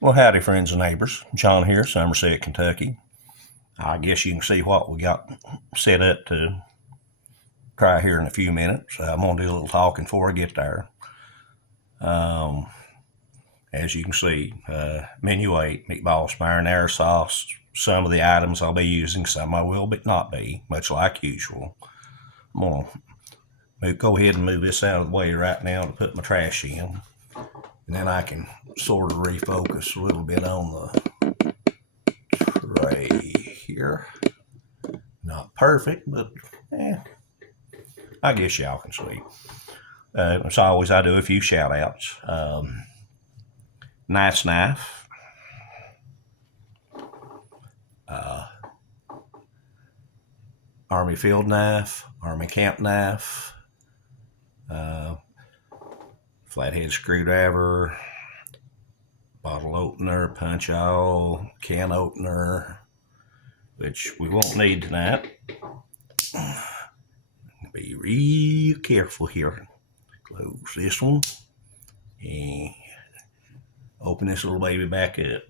Well, howdy, friends and neighbors. John here, Somerset, Kentucky. I guess you can see what we got set up to try here in a few minutes. I'm going to do a little talking before I get there. As you can see, menu 8, meatballs, marinara sauce. Some of the items I'll be using, some I will not be, much like usual. I'm going to go ahead and move this out of the way right now to put my trash in. And then I can sort of refocus a little bit on the tray here. Not perfect, but I guess y'all can see. As always, I do a few shout outs. Nice knife. Army field knife, Army camp knife, flathead screwdriver, bottle opener, punch hole, can opener, which we won't need tonight. Be real careful here. Close this one and open this little baby back up.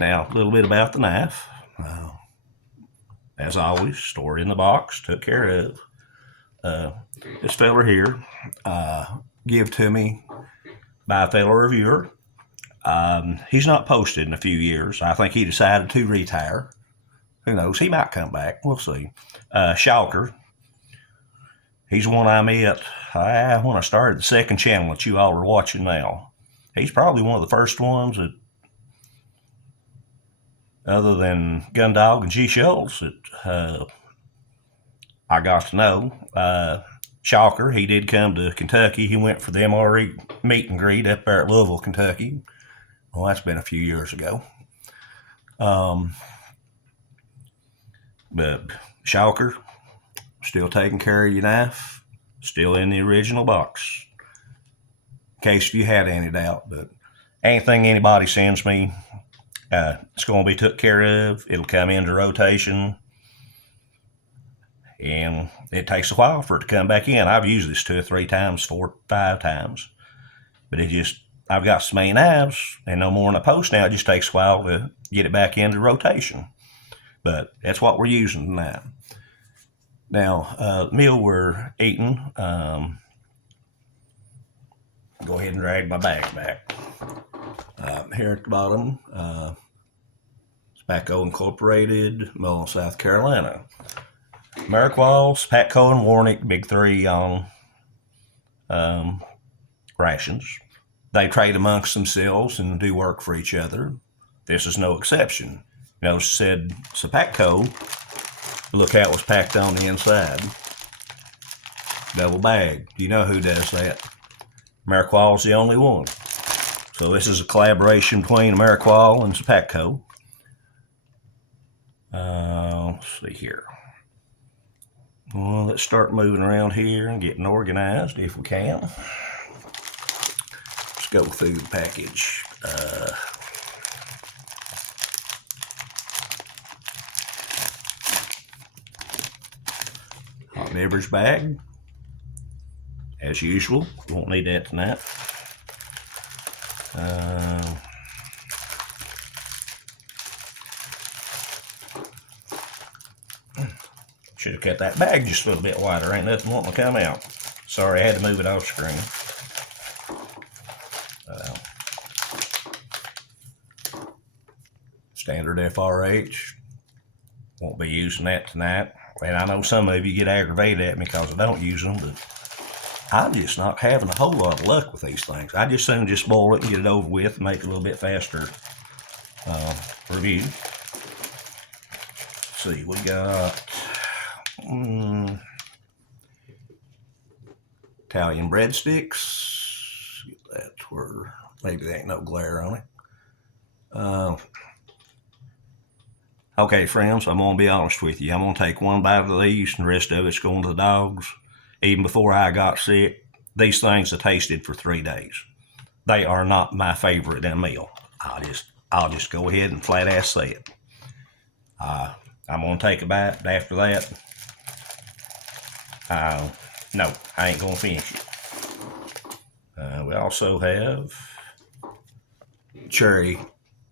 Now, a little bit about the knife. As always, stored in the box, took care of. This fella here, give to me by a fellow reviewer. He's not posted in a few years. I think he decided to retire. Who knows? He might come back. We'll see. Shawker. He's one I met when I started the second channel that you all are watching now. He's probably one of the first ones that, other than Gundog and G. Schultz, that I got to know. Shawker, he did come to Kentucky. He went for the MRE meet and greet up there at Louisville, Kentucky. Well, that's been a few years ago. But Shawker, still taking care of your knife, still in the original box. In case you had any doubt, but anything anybody sends me, it's going to be took care of. It'll come into rotation, and it takes a while for it to come back in. I've used this 2 or 3 times, 4 or 5 times, but I've got so many knives and no more in a post now. It just takes a while to get it back into rotation, but that's what we're using tonight. Now, the meal we're eating, go ahead and drag my bag back. Here at the bottom, Tobacco Incorporated, Mullen, South Carolina. Meatballs, Patco and Warnick, big 3 on rations. They trade amongst themselves and do work for each other. This is no exception. Notice it said Patco. Look how it was packed on the inside. Double bag. Do you know who does that? Meatballs the only one. So this is a collaboration between Meatballs and Patco. Let's see here. Well, let's start moving around here and getting organized if we can. Let's go through the package. Hot beverage bag. As usual, won't need that tonight. Should have cut that bag just a little bit wider. Ain't nothing wanting to come out. Sorry, I had to move it off screen. Standard FRH. Won't be using that tonight. And I know some of you get aggravated at me because I don't use them, but I'm just not having a whole lot of luck with these things. I just soon just boil it and get it over with and make it a little bit faster review. Let's see, we got Italian breadsticks. That's where maybe there ain't no glare on it. Okay, friends, I'm going to be honest with you. I'm going to take one bite of these and the rest of it's going to the dogs. Even before I got sick, these things have tasted for 3 days. They are not my favorite in a meal. I'll just go ahead and flat ass say it. I'm going to take a bite, but after that, no, I ain't going to finish it. We also have cherry,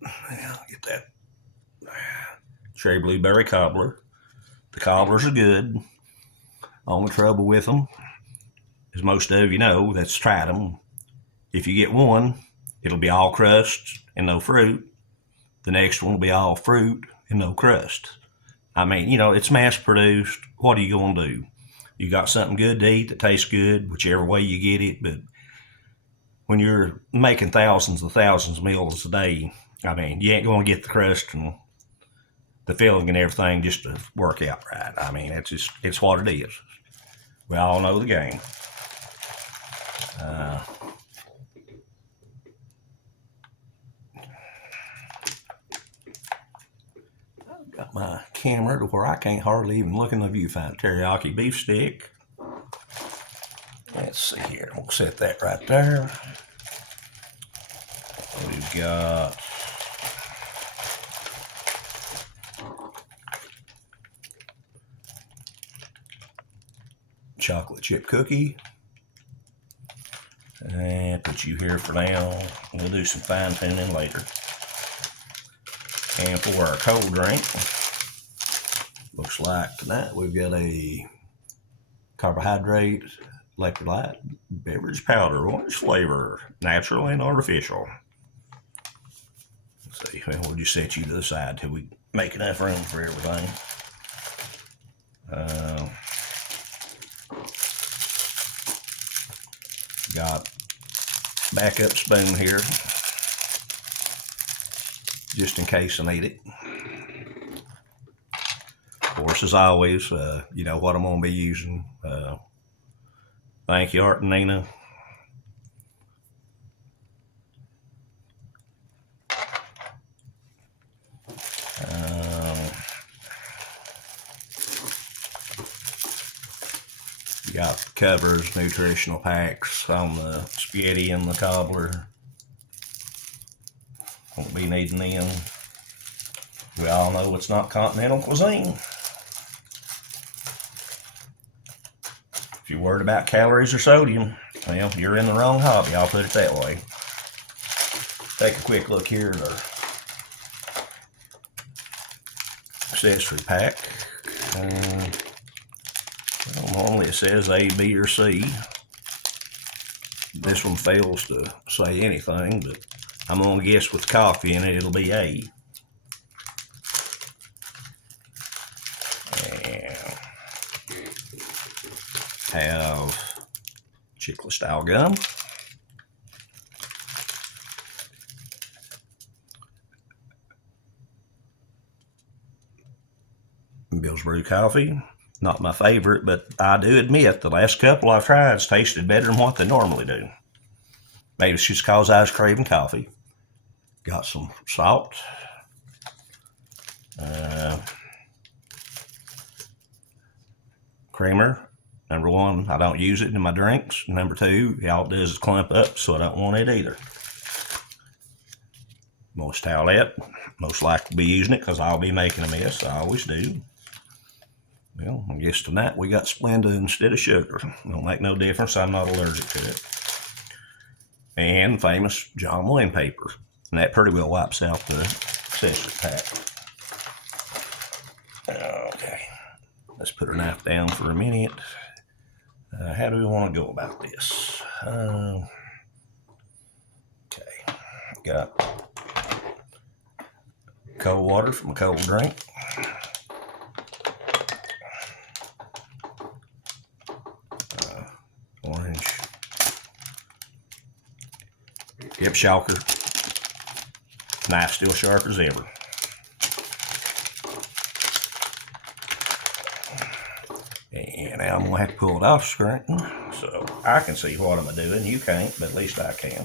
get that cherry blueberry cobbler. The cobblers are good. Only trouble with them, as most of you know that's tried them, if you get one, it'll be all crust and no fruit. The next one will be all fruit and no crust. I mean, you know, it's mass produced. What are you going to do? You got something good to eat that tastes good, whichever way you get it. But when you're making thousands of meals a day, I mean, you ain't going to get the crust and the filling and everything just to work out right. I mean, it's what it is. We all know the game. Got my camera to where I can't hardly even look in the viewfinder. Teriyaki beef stick. Let's see here. We'll set that right there. We've got chocolate chip cookie. And put you here for now. We'll do some fine tuning later. And for our cold drink, looks like tonight we've got a carbohydrate electrolyte beverage powder, orange flavor, natural and artificial. Let's see, well, we'll just set you to the side till we make enough room for everything. Got backup spoon here, just in case I need it. Of course, as always, you know what I'm going to be using. Thank you, Art and Nina. Got covers, nutritional packs on the spaghetti and the cobbler. Won't be needing them. We all know it's not continental cuisine. If you're worried about calories or sodium, well, you're in the wrong hobby, I'll put it that way. Take a quick look here at our accessory pack. Well, normally it says A, B, or C. This one fails to say anything, but I'm going to guess with coffee in it, it'll be A. And have Chiclet style gum. Bill's Brew coffee. Not my favorite, but I do admit the last couple I've tried has tasted better than what they normally do. Maybe it's just because I was craving coffee. Got some salt. Creamer. Number one, I don't use it in my drinks. Number two, all it does is clump up, so I don't want it either. Moist towelette. Most likely be using it because I'll be making a mess. I always do. Well, I guess tonight we got Splenda instead of sugar. Don't make no difference. I'm not allergic to it. And famous John Wayne paper. And that pretty well wipes out the accessory pack. Okay. Let's put our knife down for a minute. How do we want to go about this? Okay. Got cold water from a cold drink. Orange. Yep, Shawker. Knife still sharp as ever. And now I'm going to have to pull it off screen so I can see what I'm doing. You can't, but at least I can.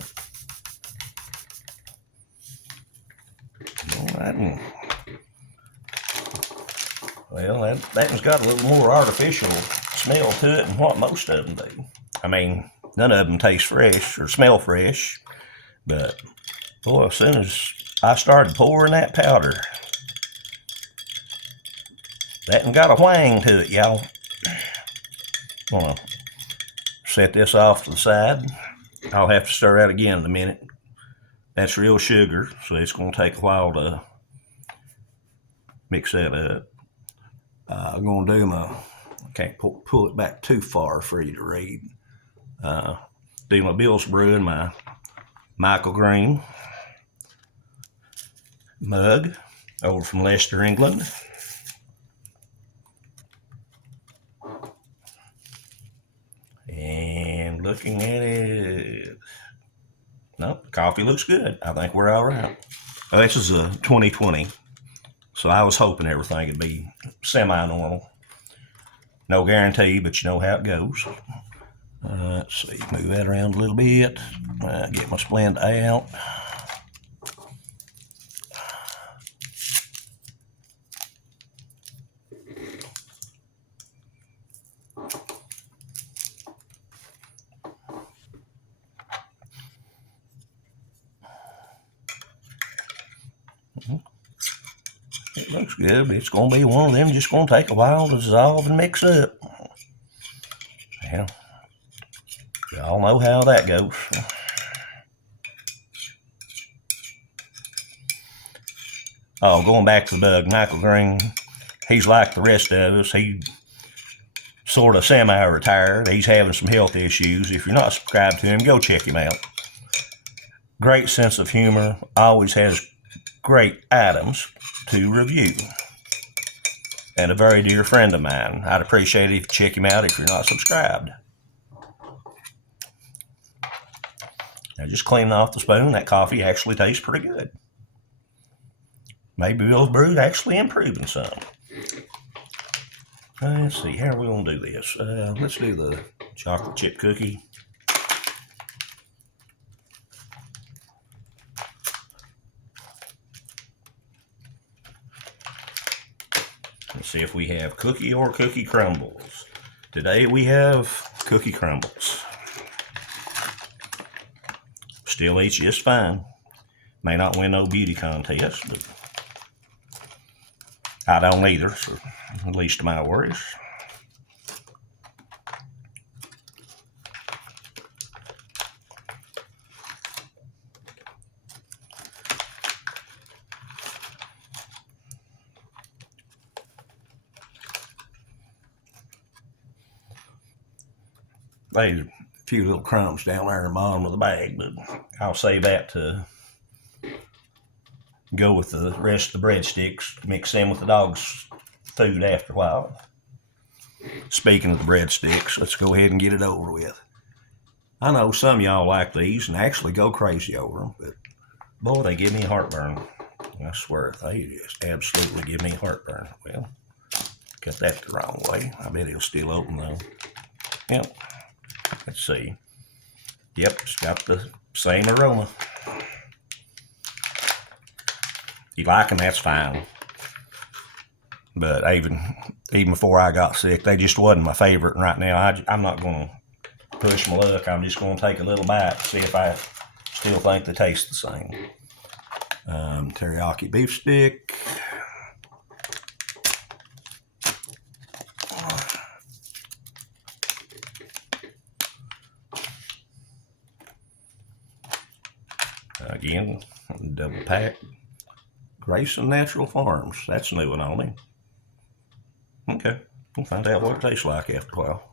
All right. Well, that one's got a little more artificial smell to it than what most of them do. I mean, none of them taste fresh or smell fresh, but boy, as soon as I started pouring that powder, that one got a whang to it, y'all. I'm gonna set this off to the side. I'll have to stir that again in a minute That's real sugar, so it's going to take a while to mix that up. I'm going to do I can't pull it back too far for you to read. Do my Bill's Brewing, my Michael Green mug over from Leicester, England. And looking at it, nope, the coffee looks good. I think we're all right. This is a 2020, so I was hoping everything would be semi-normal. No guarantee, but you know how it goes. Let's see, move that around a little bit. Get my Splenda out. It looks good, but it's going to be one of them just going to take a while to dissolve and mix up. Well, y'all know how that goes. Oh, going back to the bug, Michael Green, he's like the rest of us. He sort of semi-retired. He's having some health issues. If you're not subscribed to him, go check him out. Great sense of humor, always has great items to review. And a very dear friend of mine. I'd appreciate it if you check him out if you're not subscribed. Now, just cleaning off the spoon, that coffee actually tastes pretty good. Maybe Bill's Brew's actually improving some. Let's see, how are we going to do this? Let's do the chocolate chip cookie. Let's see if we have cookie or cookie crumbles. Today we have cookie crumbles. Still eats just fine. May not win no beauty contest, but I don't either, so least of my worries. There's a few little crumbs down there in the bottom of the bag, but I'll save that to go with the rest of the breadsticks, mix them with the dog's food after a while. Speaking of the breadsticks, let's go ahead and get it over with. I know some of y'all like these and actually go crazy over them, but boy, they give me heartburn. I swear, they just absolutely give me heartburn. Well, cut that the wrong way. I bet it'll still open though. Yep. Let's see. Yep, it's got the same aroma. You like them, that's fine. But even before I got sick, they just wasn't my favorite. And right now, I'm not going to push my luck. I'm just going to take a little bite to see if I still think they taste the same. Teriyaki beef stick. Again, double pack. Grayson Natural Farms. That's a new one on me. Okay, we'll find out what it tastes like after a while.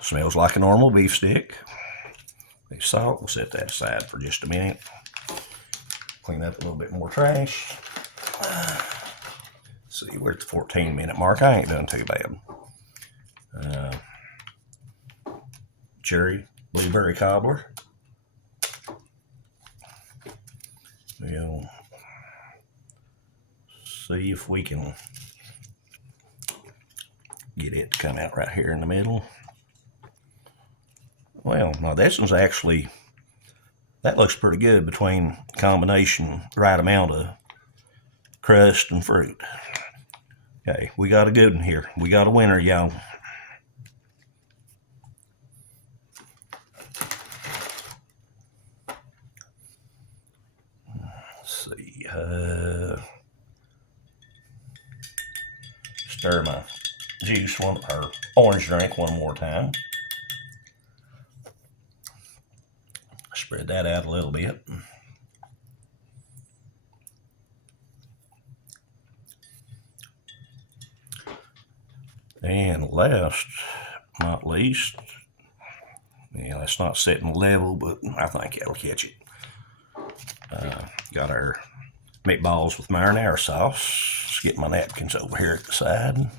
Smells like a normal beef stick. The salt, we'll set that aside for just a minute. Clean up a little bit more trash. See, we're at the 14-minute mark. I ain't done too bad. Cherry blueberry cobbler. We'll see if we can get it to come out right here in the middle. Well, now this one's actually, that looks pretty good between combination, right amount of crust and fruit. Okay, we got a good one here. We got a winner, y'all. Let's see. stir my juice or orange drink one more time. Spread that out a little bit. And last, not least, yeah, that's not setting level, but I think it'll catch it. Got our meatballs with marinara sauce. Let's get my napkins over here at the side.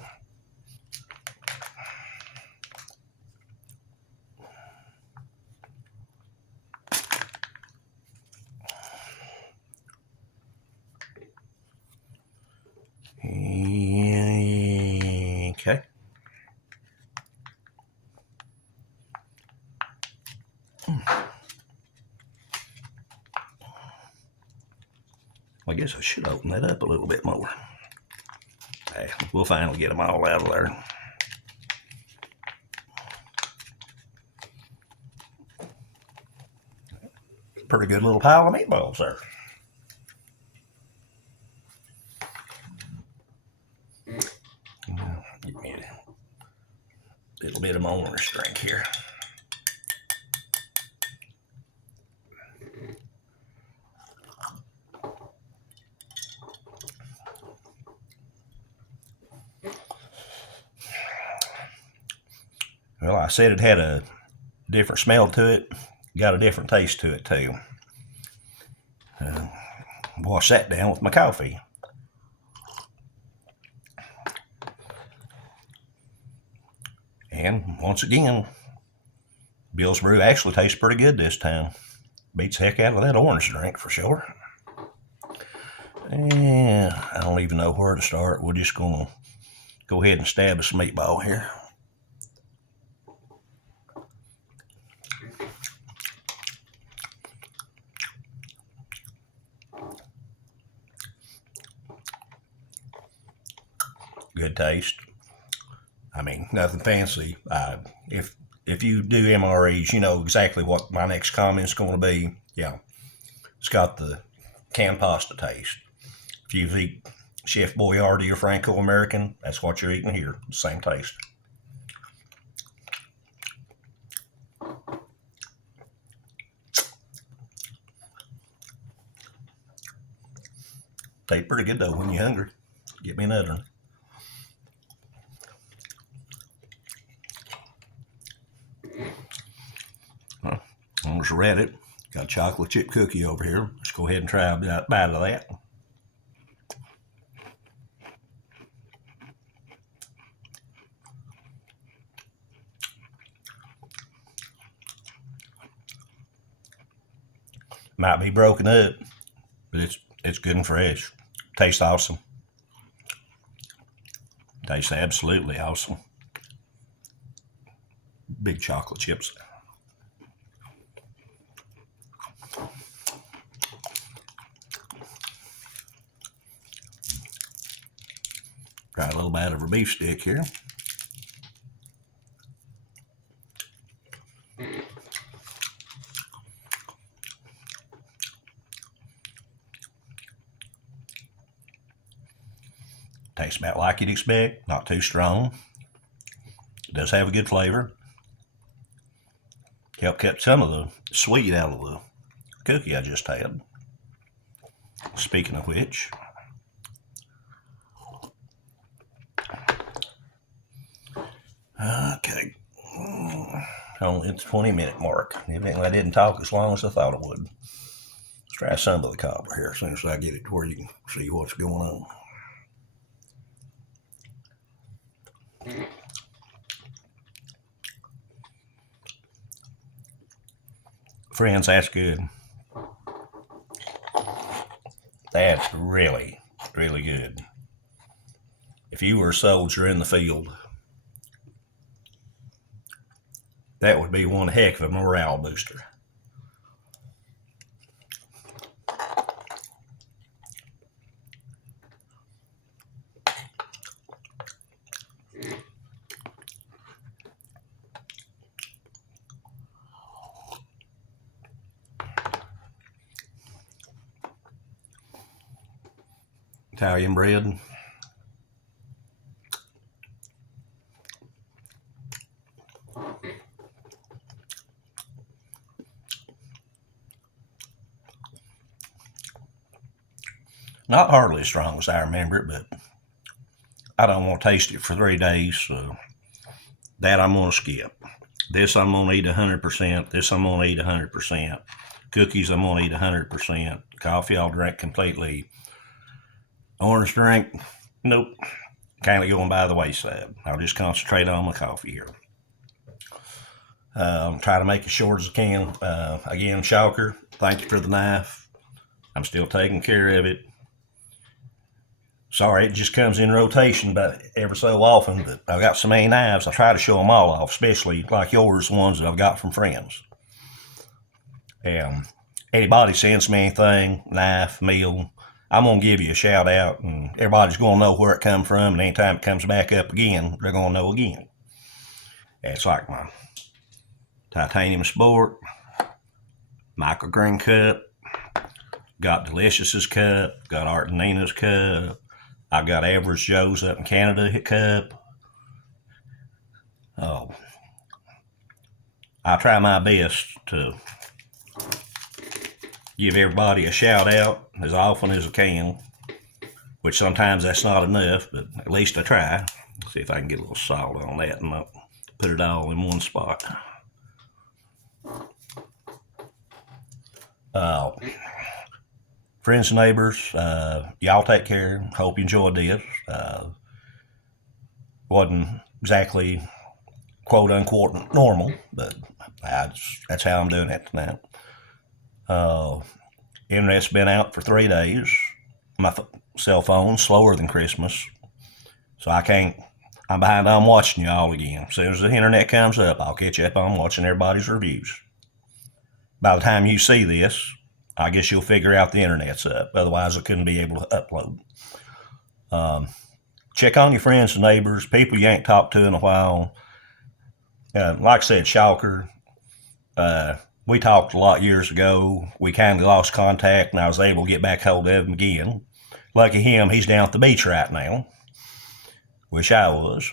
Okay. I guess I should open that up a little bit more. Hey, we'll finally get them all out of there. Pretty good little pile of meatballs there. Give me a little bit of my orange drink here. Well, I said it had a different smell to it, got a different taste to it too. Wash that down with my coffee. And once again, Bill's Brew actually tastes pretty good this time. Beats the heck out of that orange drink for sure. And I don't even know where to start. We're just going to go ahead and stab us a meatball here. Good taste. I mean, nothing fancy. If you do MREs, you know exactly what my next comment's going to be. Yeah, it's got the canned pasta taste. If you've eaten Chef Boyardee or Franco-American, that's what you're eating here. Same taste. Tastes pretty good though when you're hungry. Get me another one. I'm just read it. Got a chocolate chip cookie over here. Let's go ahead and try a bite of that. Might be broken up, but it's good and fresh. Tastes awesome. Tastes absolutely awesome. Big chocolate chips. Try a little bite of a beef stick here. Tastes about like you'd expect, not too strong. It does have a good flavor. Kept some of the sweet out of the cookie I just had. Speaking of which, okay, only it's 20-minute mark. Evidently I didn't talk as long as I thought I would. Let's try some of the cobbler here as soon as I get it to where you can see what's going on. Friends, that's good. That's really, really good. If you were a soldier in the field, that would be one heck of a morale booster. Italian bread. Not hardly as strong as I remember it, but I don't want to taste it for 3 days, so that I'm going to skip. This I'm going to eat 100%. This I'm going to eat 100%. Cookies I'm going to eat 100%. Coffee I'll drink completely. Orange drink, nope. Kind of going by the wayside. I'll just concentrate on my coffee here. Try to make it short as I can. Again, Shawker, thank you for the knife. I'm still taking care of it. Sorry, it just comes in rotation, but every so often. But I've got so many knives, I try to show them all off, especially like yours, ones that I've got from friends. And anybody sends me anything, knife, meal, I'm going to give you a shout out, and everybody's going to know where it come from, and anytime it comes back up again, they're going to know again. It's like my Titanium Sport, microgreen cup, got Delicious's cup, got Art and Nina's cup, I've got Average Joe's up in Canada cup. Oh, I try my best to give everybody a shout out as often as I can, which sometimes that's not enough, but at least I try. See if I can get a little salt on that and not put it all in one spot. Friends and neighbors, y'all take care. Hope you enjoyed this. Wasn't exactly quote unquote normal, but that's how I'm doing it tonight. Internet's been out for 3 days. My cell phone's slower than Christmas, so I can't. I'm behind on watching y'all again. As soon as the internet comes up, I'll catch up on watching everybody's reviews. By the time you see this, I guess you'll figure out the internet's up. Otherwise, I couldn't be able to upload. Check on your friends and neighbors, people you ain't talked to in a while. Like I said, Shawker, we talked a lot years ago. We kind of lost contact, and I was able to get back hold of him again. Lucky him, he's down at the beach right now. Wish I was.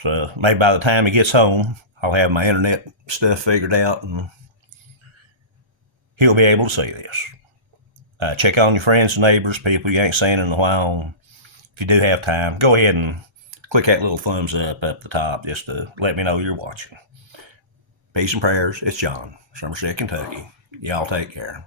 So maybe by the time he gets home, I'll have my internet stuff figured out, and he'll be able to see this. Check on your friends and neighbors, people you ain't seen in a while. If you do have time, go ahead and click that little thumbs up the top just to let me know you're watching. Peace and prayers. It's John, Somerset, Kentucky. Y'all take care.